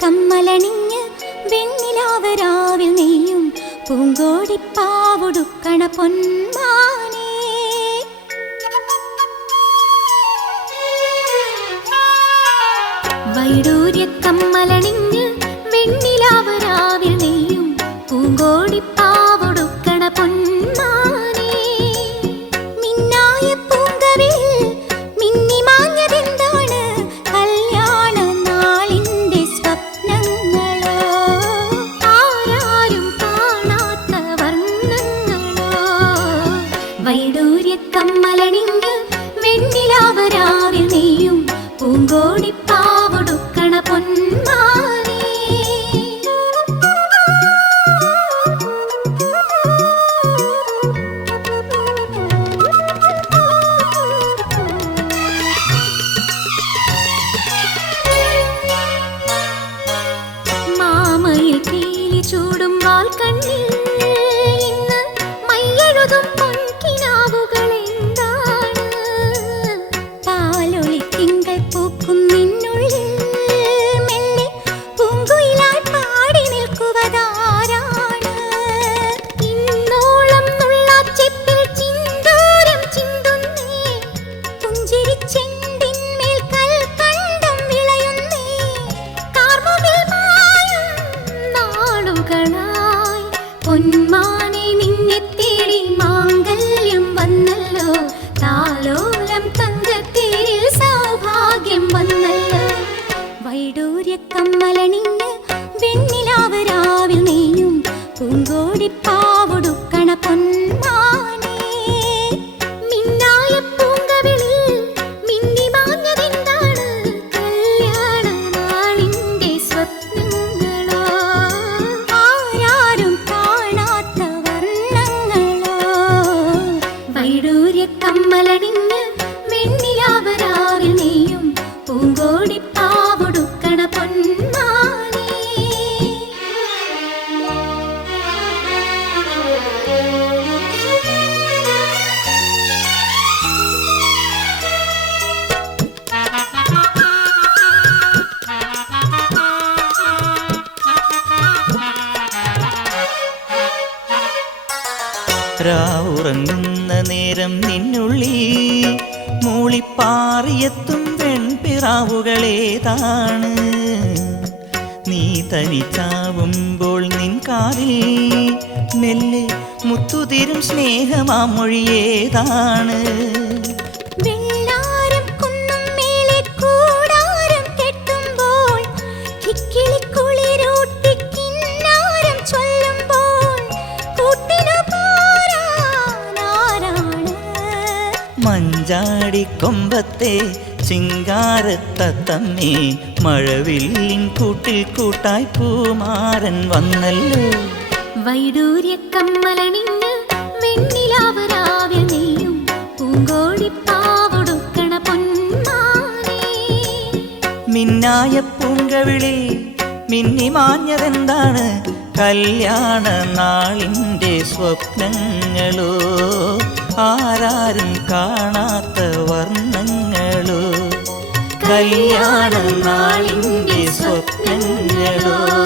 കമ്മലണിഞ്ഞ് വെണ്ണിലാവരാവിൽ നെയ്യും പൂങ്കോടിപ്പാവുടുക്കണ പൊന്മാനേ. വൈഡൂര്യ കമ്മലണിഞ്ഞ് പൂങ്കോടിപ്പാവൊടുക്കണ പൊന്മാനേ മാമയിൽ പീലി ചൂടും രാവുറങ്ങുന്ന നേരം നിന്നുള്ളി. മൂളിപ്പാറിയെത്തും പെൺപിറാവുകളേതാണ് നീ തനിച്ചാവുമ്പോൾ നിൻ കാതിൽ മെല്ലെ മുത്തുതിരും സ്നേഹമാമൊഴിയേതാണ് മഞ്ചാടിക്കൊമ്പത്തെ ചിങ്കാരത്തത്തമ്മേ മഴവില്ലിൻ കൂട്ടിൽ കൂട്ടായി പൂമാരൻ വന്നല്ലോ. വൈഡൂര്യ കമ്മലണിഞ്ഞ് പൂങ്കോടിപ്പാവൊടുക്കണ പൊന്മാനേ. മിന്നായ പൂങ്കവിളി മിന്നി മാഞ്ഞതെന്താണ്? കല്യാണ നാളിന്റെ സ്വപ്നങ്ങളോ? ആരാരും കാണാത്ത വർണങ്ങളോ. കല്യാണ നാളിന്റെ സ്വപ്നങ്ങളോ.